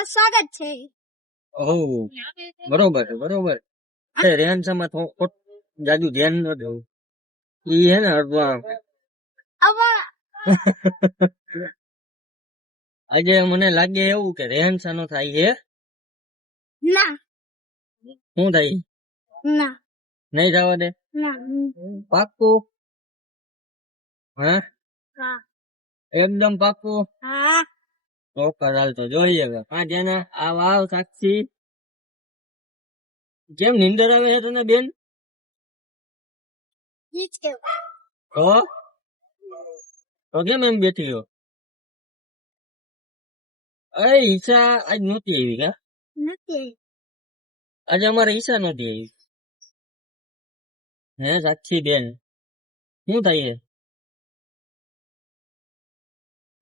તમારું સ્વાગત છે. ઓહ બરોબર છે બરોબર. રેહનસામાં જાજુ ધ્યાન ન દેવું. ઈ હે ને અડવા આજે મને લાગે એવું કે રેહનસા નો થાય છે. ના શું થાય? ના નહીં જવા દે? ના પાક્કું? હા એકદમ પાક્કું? હા ચોક્કસ. હાલ તો જોઈએ હવે. જેના આવ સાક્ષી. કેમ નીંદર આવે છે તને બેન? ઈ જ કેવું. તો કેમ એમ બેઠી હો? ઈચ્છા આજ નહોતી આવી કા? નથી આજે અમારે ઈચ્છા નહોતી આવી. હે સાક્ષી બેન શું થાય છે?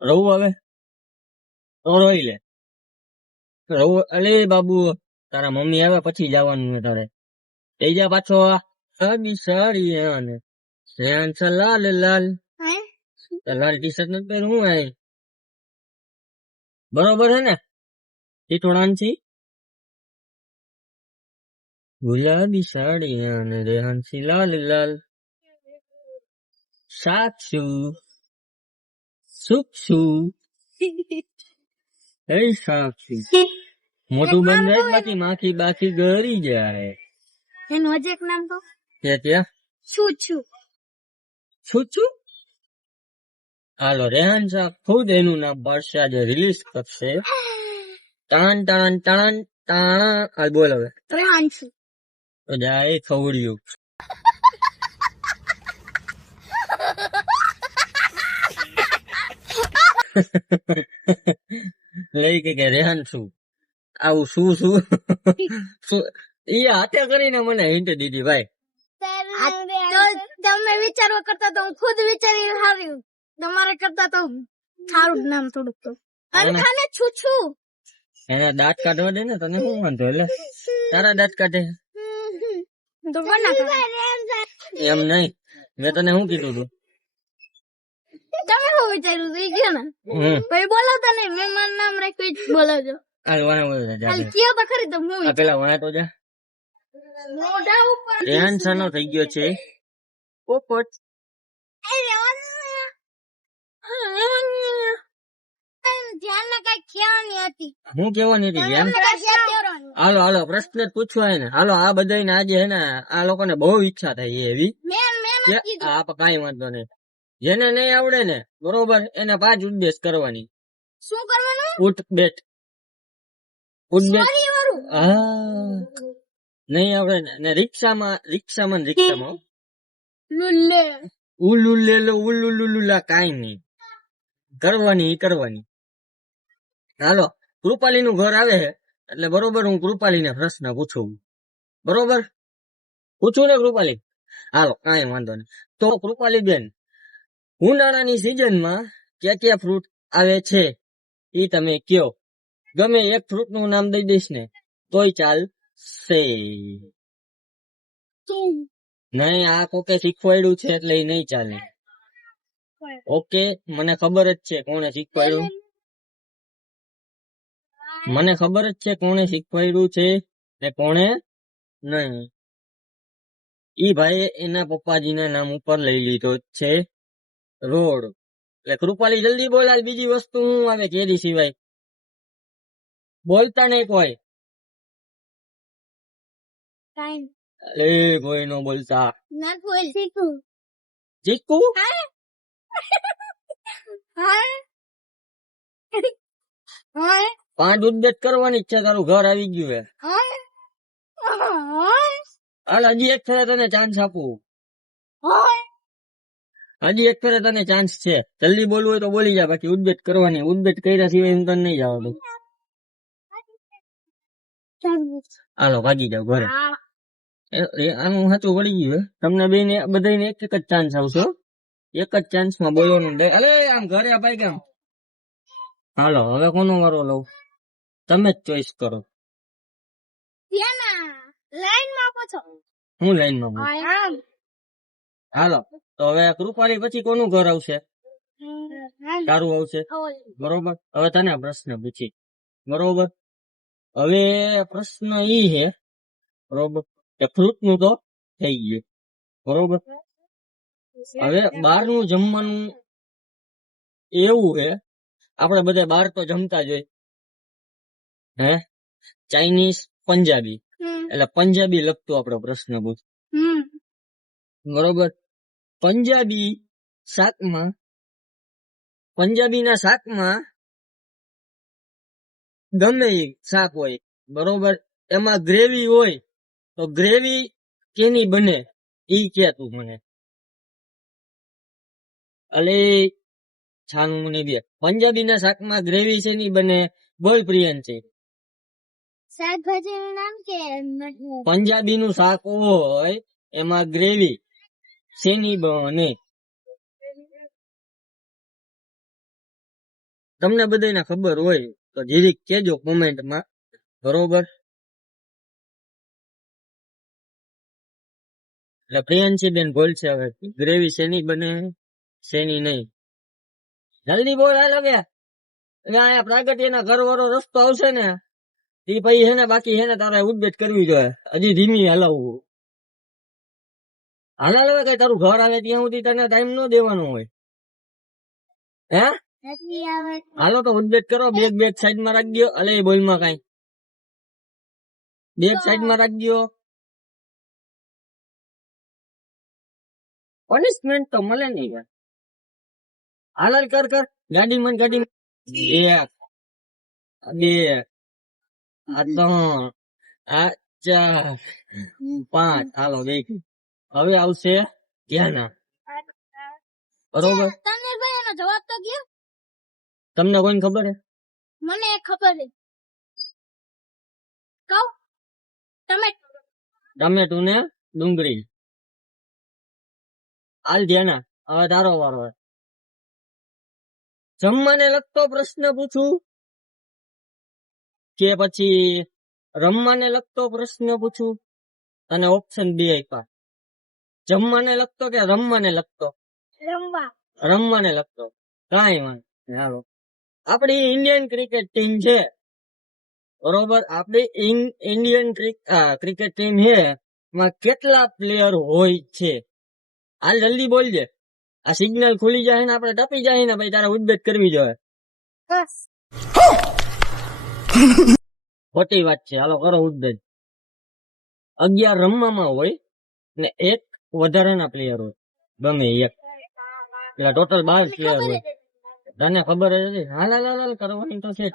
રહું આવે તો રોઈ લે. રહું અલે બાબુ તારા મમ્મી આવે પછી જવાનું છે તારે. થઈ જા પાછો. સાડી અને લાલ લાલ લાલ ટી શર્ટ નથી પહેર્યું. હું આય બરોબર છે ને? ટીટોણાંથી ગુલાબી સાડી અને રેહાનસી લાલ લાલ. સાક્ષુ સુક્ષુ હે સાક્ષુ મોટું બંધ જાય બાકી માખી બાકી ગરી જાય. એનું હજી એક નામ તો ત્યાં શું છું. શું છું? હાલો રેહાનસા ખુદ એનું નામ પાડશે આજે રિલીઝ કરશે. ટાણ ટાણ ટાણ ટાણા. હાલ બોલ હવે. રેહાનસી તો જાય ખવડ્યું. લઈ કે રેહાનસુ આવું શું શું શું એ હાથે કરીને મને હિન્ટ દીધી ભાઈ. તો તમે વિચારવા કરતા તો હું ખુદ વિચારી હાર્યું. તમારે કરતા તો સારું નામ થોડુંક તો અનખાને છું છું. એના દાંત કાઢવા દે ને તને શું વાંધો? એટલે તારા દાંત કાઢે તો કોના એમ નહીં. મેં તને શું કીધું તું? તમે શું વિચાર્યું હતું? ગયો ને ભાઈ બોલાવતા નહીં. મેં મારું નામ રાખ્યું જ બોલાવજો. હાલ વાણા હાલ કયો તો ખરી તો હું પેલા વાણા તો જા. મોઢા ઉપર રેહાનસાનો થઈ ગયો છે પોપટ. ધ્યાન ના કઈ ખ્યાલ હતી. હું કેવાની હતી એમ? હાલો હાલો પ્રશ્ન જ પૂછવાય ને. હાલો આ બધાને આજે હે ને આ લોકોને બહુ ઈચ્છા થાય એવી. આ કઈ વાંધો નહીં. જેને નહીં આવડે ને બરોબર એને 5 ઉદ્દેશ કરવાની. શું કરવાનું? ઉઠ બેઠ ઉઠ હા નહીં આવડે ને રિક્ષામાં લુલ્લે ઉલુલેલો ઉલુલુલા કાઈ નહીં કરવાની. હાલો કૃપાલી નું ઘર આવે છે એટલે બરોબર હું કૃપાલી ને પ્રશ્ન પૂછું. બરોબર પૂછું ને કૃપાલી? હાલો કઈ વાંધો નહીં. તો કૃપાલી બેન ઉનાળાની સિઝનમાં ક્યાં ફ્રૂટ આવે છે એ તમે કયો. ગમે એક ફ્રૂટ નું નામ દઈ દઈશ ને તોય ચાલશે. નહીં આ કોકે શીખવાડ્યું છે એટલે એ નહીં ચાલે. ઓકે મને ખબર જ છે કોણે શીખવાડ્યું. મને ખબર જ છે કોણે શીખવાડ્યું છે ને કોણે નહીં. ઈ ભાઈ એના પપ્પાજીના નામ ઉપર લઈ લીધો છે રોડ. એટલે કૃપાલી જલ્દી બોલાલ. બીજી વસ્તુ શું આવે કેરી સિવાય? બોલતા નહીં કોઈ. કોઈ નો બોલતા. ચીકુ 5 ઉદ્દેશ કરવાની છે. તારું ઘર આવી ગયું હે. હાલ હજી એક ફેરે તને ચાન્સ આપું. હજી એક ફેરે તને ચાન્સ છે. જલ્દી બોલવું હોય તો બોલી જા. બાકી ઉદ્દેશ કરવાની. ઉદ્દેશ કર્યા સિવાય હું તને નહીં જવા દઉં. હાલો ભાગી જાવ ઘરે. આનું સાચું વળી ગયું. તમને બેને બધાને એક જ ચાન્સ આવશે. એક જ ચાન્સ માં બોલવાનું. અરે આમ ઘરે ભાઈ કેમ? હાલો હવે કોનો વારો લઉં? તમે જ ચોઈસ કરો. હું લાઈન માં હાલો તો હવે કૃપાલી પછી કોનું ઘર આવશે? તારું આવશે. બરોબર હવે તને પ્રશ્ન પૂછી. બરોબર હવે પ્રશ્ન ઈ છે બરોબર કે ફ્રૂટ નું તો થઈ ગયું બરોબર. હવે બહારનું જમવાનું એવું છે, આપણે બધા બહાર તો જમતા જ હોય હે, ચાઇનીઝ પંજાબી, એટલે પંજાબી લગતો આપણો પ્રશ્ન પૂછ બરોબર. પંજાબીના શાકમાં ગમે એ શાક હોય બરોબર, એમાં ગ્રેવી હોય તો ગ્રેવી કેની બને ઈ કે તું મને. અલે છાનું મને બે, પંજાબીના શાકમાં ગ્રેવી શેની બને બોલ પ્રિયંશી. શાકભાજી નું નામ કે પંજાબીનું શાક હોય એમાં ગ્રેવી શેની બને. તમને બધાને ખબર હોય તો જીરીક કેજો કોમેન્ટમાં બરોબર. એટલે પ્રિયંશી બેન બોલશે હવે ગ્રેવી શેની બને શેની નહીં. જલ્દી બોલ હાલ હવે. અહીંયા પ્રાગટ્યના ઘરવાળો રસ્તો આવશે ને એ પછી હે ને બાકી હે ને તારે ઉદ્દેશ કરવી જોઈએ, હજી ધીમી હલાવવું. હાલ હવે કઈ તારું ઘર આવે ત્યાં સુધી તને ટાઈમ ન દેવાનો હોય હે. હાલો તો ઉદ્દેશ કરો. બેગ સાઈડ માં રાખજો. અલે બોલ માં કઈ બેગ સાઈડ માં રાખજો. પનિશમેન્ટ તો મળે નહીં ભાઈ. હાલ કર ગાડીમાં એક બે આ ત્રણ આ ચાર પાંચ. હાલો બે. હવે આવશે ધ્યાના બરોબર. તનવીરભાઈ એનો જવાબ તો ગયો. તમને કોઈને ખબર હે? મને ખબર છે. કહું ટમેટું ને ડુંગળી. હાલ ધ્યાના હવે તારો વારો. જમવાને લગતો પ્રશ્ન પૂછું કે પછી રમવાને લગતો પ્રશ્ન પૂછું? તને ઓપ્શન બે આપ્યા, જમવાને લગતો કે રમવાને લગતો? રમવાને લગતો. કાંઈ વાંધો નહીં. હાલો, આપડી ઇન્ડિયન ક્રિકેટ ટીમ છે બરોબર. આપડી ઇન્ડિયન ક્રિકેટ ટીમ છે એમાં કેટલા પ્લેયર હોય છે? હાલ જલ્દી બોલજે. આ સિગ્નલ ખુલી જાય ને આપણે ટપી જાય ને ભાઈ તારે ઉદ્દેશ કરવી જોઈએ. ખોટી વાત છે. હાલો કરો ઉદ્દેશ. 11 રમવામાં હોય ને એક વધારાના પ્લેયર હોય, ગમે એક, એટલે ટોટલ 12 પ્લેયર હોય. તને ખબર જ નથી? હાલ કરવાની તો છે.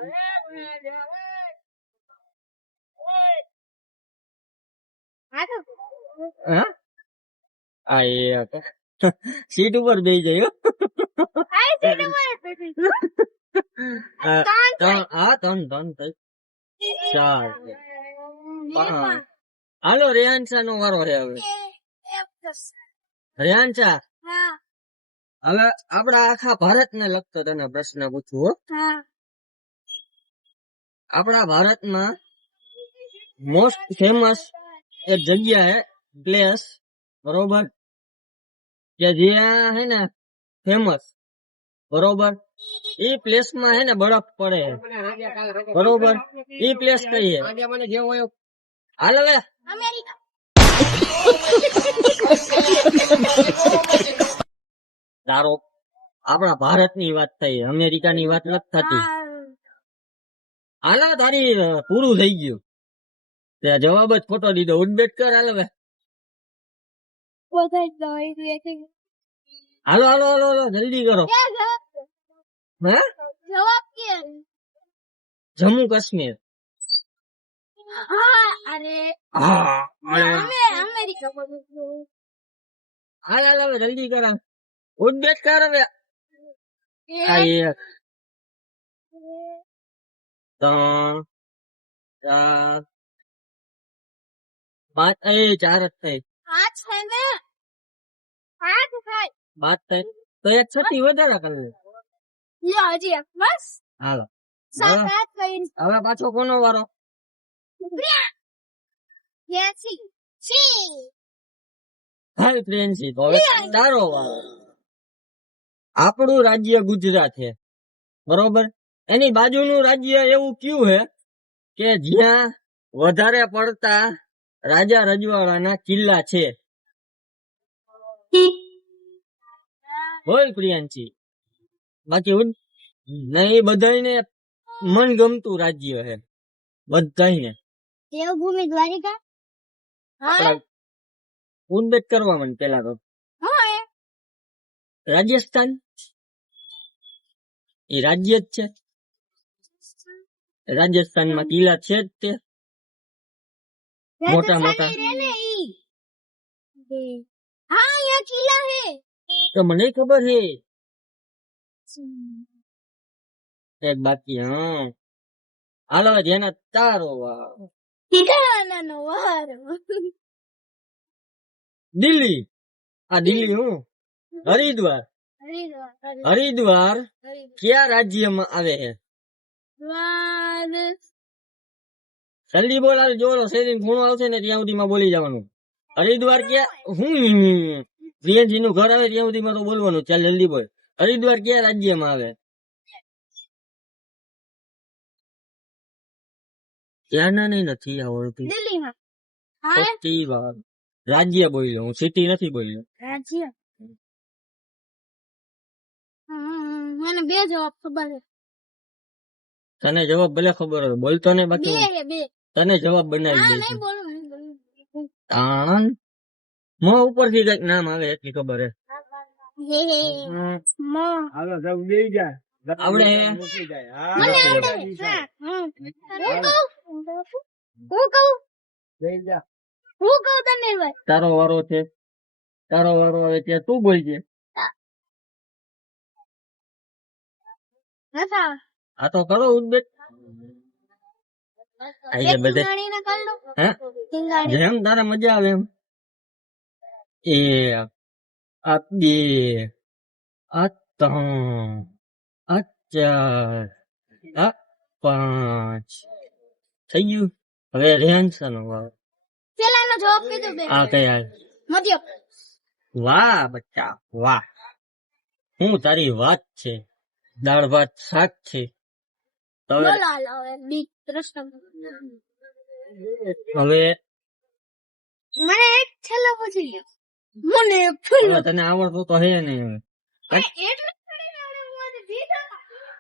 હા એક સીટ ઉપર બેસી જાય. ત્રણ ચાર પાંચ. હાલો રેહાંશા નો વારો છે હવે. રેહાંશા, હવે આપડા આખા ભારત ને લગતો તને પ્રશ્ન પૂછું હો. આપણા ભારતમાં મોસ્ટ ફેમસ એક જગ્યા હે, પ્લેસ બરોબર, કે જ્યાં હે ને ફેમસ બરોબર, એ પ્લેસ માં હે ને બરફ પડે બરોબર. એ પ્લેસ કઈ હે? હાલ હવે તારો આપણા ભારત ની વાત થઈ, અમેરિકા ની વાત નથી થતી. હાલો તારી પૂરું થઈ ગયું. ત્યાં જવાબ જ ખોટો દીધો. ઉદ્દેશ કર. હાલ હવે હાલો જલ્દી કરો. હે જવાબ કે જમ્મુ કાશ્મીર. અમેરિકા. હાલ હવે જલ્દી કર. ઉદ્દેશ કર હવે. આ એક ત્રણ ચાર પાંચ. ચાર જ થઈ. પાંચ થઈ તો એક છઠ્ઠી વધારે કરી લે. હજી એક બસ. હાલો સાત આઠ કઈ હવે પાછો કોનો વારો? હાલ પ્રિયંશી, તો હવે તારો વારો. આપણું રાજ્ય ગુજરાત છે બરોબર, એની બાજુનું રાજ્ય એવું કયું હે કે જ્યાં વધારે પડતા રાજા રજવાડાના કિલ્લા છે? બોલ પ્રિયાંશી. બાકી નહીં, બધાને મન ગમતું રાજ્ય છે બધાને. દેવભૂમિ દ્વારિકા. હા ઉદ્બેટ કરવા મને પેલા તો. હા રાજસ્થાન એ રાજ્ય જ છે. રાજસ્થાનમાં કિલ્લા છે જ તે મોટા મોટા. હા અહીંયા કિલ્લા હે. તો મને ખબર છે. એક બાકી. હા હાલો જેના તારો વાર. ઠીકાનાનો વારો. દિલ્હી. આ દિલ્હી હું હરિદ્વાર. હરિદ્વાર કયા રાજ્યમાં આવે છે? જલ્દી બોલ, હાલ જોડો શેરી ખૂણો આવશે ને ત્યાં સુધીમાં બોલી જવાનું. હરિદ્વાર ક્યાં હું પ્રિયંશી નું ઘર આવે ત્યાં સુધીમાં તો બોલવાનું. ચાલ જલ્દી બોલ. હરિદ્વાર કયા રાજ્યમાં આવે? ત્યાંના નહીં, નથી આવડતું. દિલ્હીમાં. ખોટી વાત. રાજ્ય બોલ્યો હું, સિટી નથી બોલ્યો. રાજ્ય. મને બે જવાબ ખબર છે. તને જવાબ ભલે ખબર હોય, બોલતો ને. બાકી બે. તને જવાબ બનાવી દે. નહીં બોલું. આણંદ મો ઉપરથી કઈક નામ આવે એટલી ખબર હે. હાલો જાવ બે જા. આવડે મને આવડે. હું કહું તને ભાઈ. તારો વારો છે. તારો વારો આવે ત્યાં તું બોલજે. આ તો કરો ઉદ્બેટ. આઈ બધે જેમ તારે મજા આવે એમ. એ આ બે આ ત્રણ આ ચાર આ પાંચ થઈ ગયું. હવે રેન્સનો વાર. પેલાનો જવાબ કીધો બે. આ કયા? મધ્ય. વાહ બચ્ચા વાહ. હું તારી વાત છે. દાળ ભાત શાક છે. બોલો હાલો હવે બી પ્રશ્ન. હવે મને એક છેલ્લો પૂછી લ્યો. મને એક છેલ્લો. તને આવડતું તો હે નહીં. એટલું થોડી આવડે.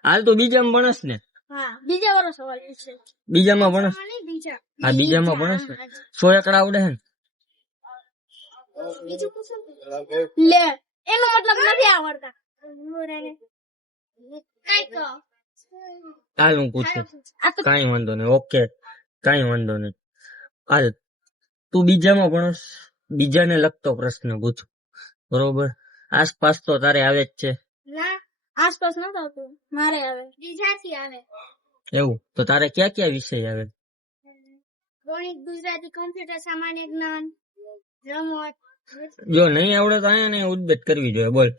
હાલ તો બીજામાં ભણસ ને. હા બીજા વાળો સવાલ પૂછે. બીજામાં ભણસ. બીજા. હા બીજામાં ભણસ ને. 100 એકડા આવડે હે ને. બીજું પૂછો લે. એનો મતલબ નથી આવડતા. કઈ કહો. હાલ હું પૂછું. કઈ વાંધો નહીં. ઓકે કઈ વાંધો નહીં. હાલ તું બીજામાં ભણસ. બીજાને લગતો પ્રશ્ન પૂછું. બરોબર. આસપાસ તો તારે આવે જ છે. ના આસપાસ ન આવતું. મારે આવે. બીજાથી આવે. એવું તો તારે ક્યાં ક્યાં વિષય આવે? ગણિત, ગુજરાતી, કોમ્પ્યુટર, સામાન્ય જ્ઞાન, રમત. જો નહીં આવડે તો અહીંયા ને ઉદ્બેટ કરવી જોઈએ. બોલ.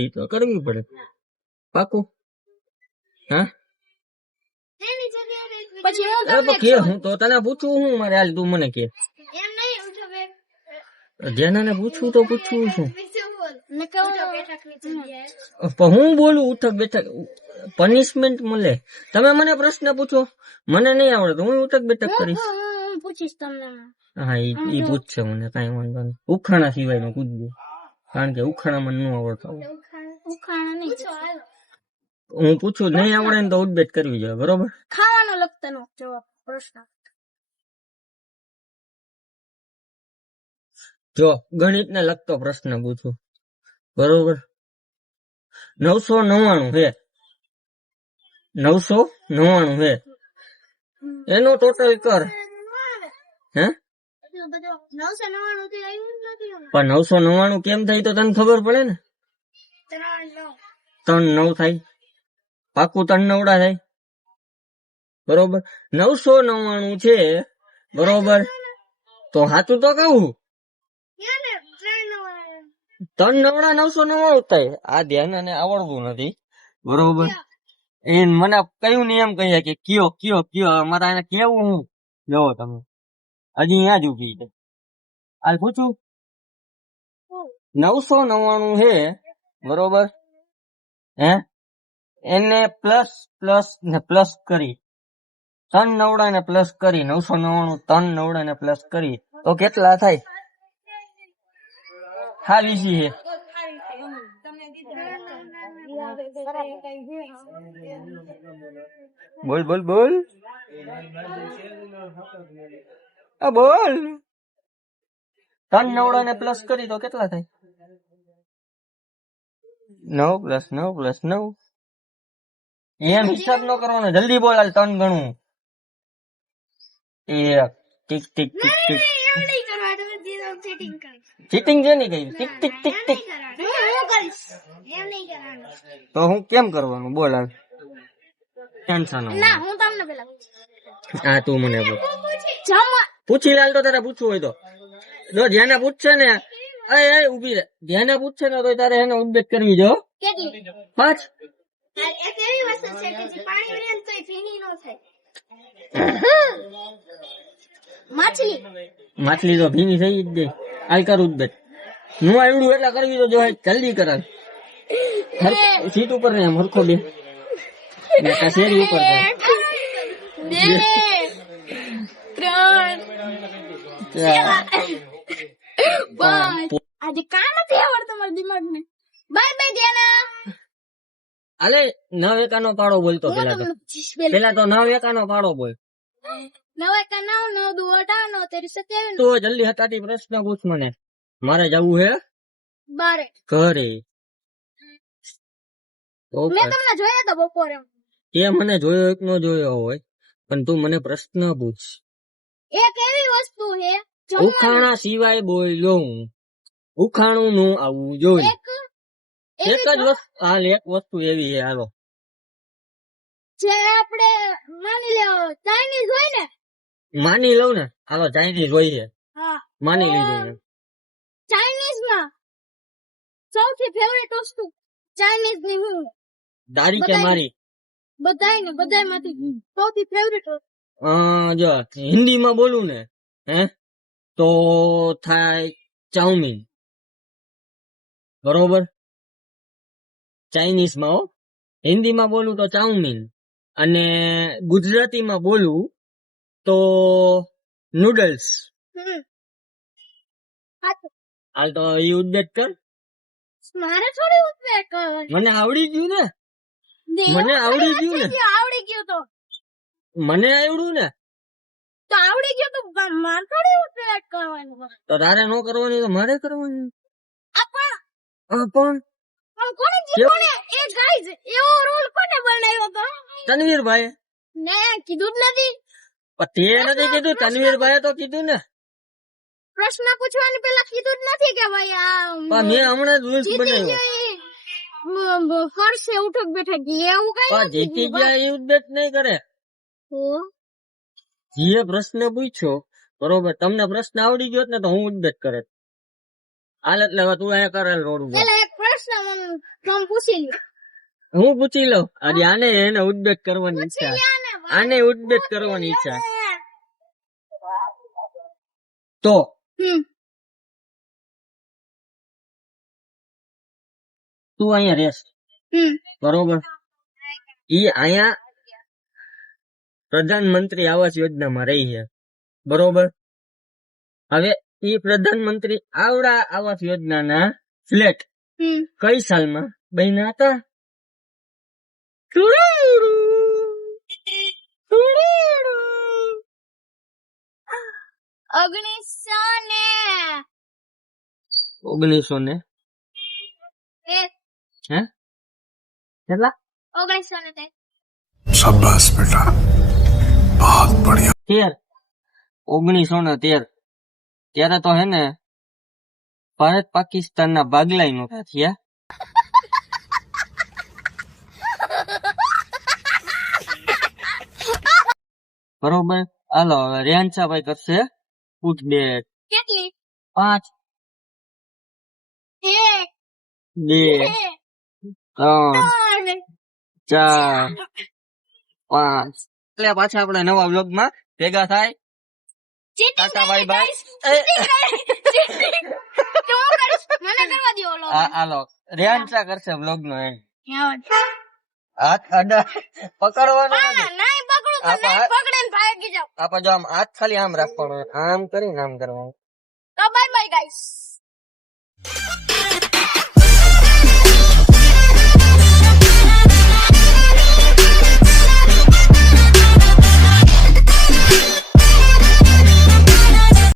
એ તો કરવી પડે. પાકું? હા પછી કે હું તો તને પૂછું હું મારે. હાલ તું મને કે. એમ નહીં જેનાને પૂછવું તો પૂછવું છું. બેઠક. હું બોલું ઉઠક બેઠક પનિશમેન્ટ મળે. તમે મને પ્રશ્ન પૂછો, મને નહીં આવડે તો હું ઉઠક બેઠક કરીશ. હું પૂછીશ તમને. હા ઈ પૂછશે મને. કઈ વાંધો નહીં. ઉખાણા સિવાય નું પૂછજો, કારણ કે ઉખાણા મને ન આવડતા. ઉખાણા નહીં. હું પૂછું નહીં આવડે ને તો ઉદ્બેટ કરવી જોઈએ. બરોબર. ખાવાનો લગતાનો જવાબ પ્રશ્ન. જો ગણિત ને લગતો પ્રશ્ન પૂછું. બરોબર. 999 હે. 999 હે. એનો ટોટલ કર. હે 999 થી આવ્યું નથી. પણ 999 કેમ થાય તો તને ખબર પડે ને. 3 9 થાય. પાકું 3 9 થાય. બરોબર. 999 છે. બરોબર. તો સાચું તો કહું. 3 9 999 થાય. આ ધ્યાન અને આવડતું નથી. બરોબર. એ મને કયું નિયમ કહીએ કે કયો કયો કયો મારે એને કેવું હું. જોવો તમે હજી અહીંયા જ ઉભી છે. હાલ પૂછું. 999 હે. બરોબર. હે એને પ્લસ પ્લસ ને પ્લસ કરી 3 નવડા ને પ્લસ કરી 999 3 નવડા ને પ્લસ કરી તો કેટલા થાય? ખાલી છે. બોલ બોલ બોલ આ બોલ 3 નવડા ને પ્લસ કરી તો કેટલા થાય? 9 પ્લસ 9 પ્લસ 9. એમ હિસાબ ન કરવાનો, જલ્દી બોલ. હાલ 3 ગણું. 1 tick tick tick tick. Cheating છે ને કઈ? Tick tick tick tick. તો હું કેમ કરવાનું? બોલ હાલ. ટેન્શન ના હું તમને પેલા હા તું મને પૂછી લાલ. તો તારે પૂછવું હોય તો જો ધ્યાને પૂછશે ને, એ ઉભી રહે. ધ્યાને પૂછશે ને તો તારે એને ઉદ્દેશ કરવી જો. કેટલી 5. એક એવી વસ્તુ છે કે જે પાણી વળે ને તોય ભીની ન થાય. માછલી તો ભીની થઈ જ દે. હાલ કર ઉદ્દેશ. હું આવડું એટલા કરવી તો જો જલ્દી કરાવ. સીટ ઉપર ને હરખો બે શેરી ઉપર આજે કા નથી આવડતું મારા દિમાગ ને. Bye bye Dhyana. અલે 9 એકાનો પાડો બોલતો પેલા તો 9 એકાનો પાડો બોલ. 9 એકા 9 9 દુ 18 9 તો જલ્દી હતાથી પ્રશ્ન પૂછ મને. મારે જવું હે બારે ઘરે. મેં તમને જોયા તો બપોરે. એ મને જોયો એક નો જોયો હોય, પણ તું મને પ્રશ્ન પૂછ. એક એવી વસ્તુ છે ઉખાણા સિવાય બોલ્યો હું. ઉખાણું નું આવવું જોઈએ. એક જ વસ્તુ. હાલ એક વસ્તુ એવી છે. હાલો જે આપણે માની લો ચાઇનીઝ હોય ને. માની લઉં ને. હાલો ચાઇનીઝ હોય છે. હા માની લીધું ને. ચાઇનીઝ માં સૌથી ફેવરેટ વસ્તુ ચાઇનીઝ ની હું દારી કે મારી? બધાય માંથી સૌથી ફેવરેટ વસ્તુ. જો હિન્દીમાં બોલું ને તો થાય ચાઉમીન. બરોબર? ચાઇનીઝ માં હિન્દીમાં બોલું તો ચાઉમીન, અને ગુજરાતીમાં બોલું તો નૂડલ્સ. હાલ તો એ ઉદ્દેશ કર. મારે થોડી ઉત્તેજ કરવાની. મને આવડી ગયું ને. મને આવડી ગયું ને. આવડી ગયું તો મને આવડ્યું ને. તો આવડી ગયું તો મારે થોડી ઉત્તેજ કરવાની. તો તારે નો કરવાની તો મારે કરવાની. પણ કોને જીતોને એ ગાઈઝ એવો રોલ કોને બનાવ્યો તો? તનવીરભાઈ. ને કીધું જ નથી. તે નથી કીધું, તનવીરભાઈ તો કીધું ને. પ્રશ્ન પૂછવાની પેલા કીધું જ નથી કે ભાઈ આ મેં હમણાં જ રૂલ્સ બનાવ્યો. કરશે ઉઠક બેઠક એવું કઈ જીતી ગયા એ ઉદ્દેશ નહીં કરે. જે પ્રશ્ન પૂછ્યો બરોબર, તમને પ્રશ્ન આવડી ગયો ને તો હું ઉદ્દેશ કરે. હાલ એટલે તું અહીંયા કરેલ રોડ ઉપર. પેલા એક પ્રશ્ન તમે પૂછી લ્યો. હું પૂછી લઉં. આજે આને એને ઉદ્દેશ કરવાની ઈચ્છા. આને ઉદ્દેશ કરવાની ઈચ્છા તો તું અહીંયા રેસ. બરોબર? ઈ અહીંયા પ્રધાનમંત્રી આવાસ યોજનામાં રહી છે. બરોબર? હવે ઈ પ્રધાનમંત્રી આવડા આવાસ યોજનાના ફ્લેટ કઈ સાલમાં બન્યા હતા? 1900 કેટલા? 1913. शाबाश बेटा, बहुत बढ़िया. 1913. ત્યારે તો હે ને ભારત પાકિસ્તાન ના ભાગલાઈ નહોતા થયા. બરોબર? હાલો હવે રેન્સાભાઈ કરશે પૂછ બે. કેટલી? 5 1 2 3 4 5. એટલે પાછા આપણે નવા વ્લોગ માં ભેગા થાય. Tata bye bye. મને કરવા દો. હાલો રેન્સા કરશે વ્લોગ નો એન્ડ. હાથ આડા પકડવાનો ના નથી. નહીં પકડું તો આપ નહીં પકડે ને ભાગી જાવ. આપણે જો આમ હાથ ખાલી આમ રાખવાનો, આમ કરીને આમ કરવાનું. તો બાય બાય ગાઈસ.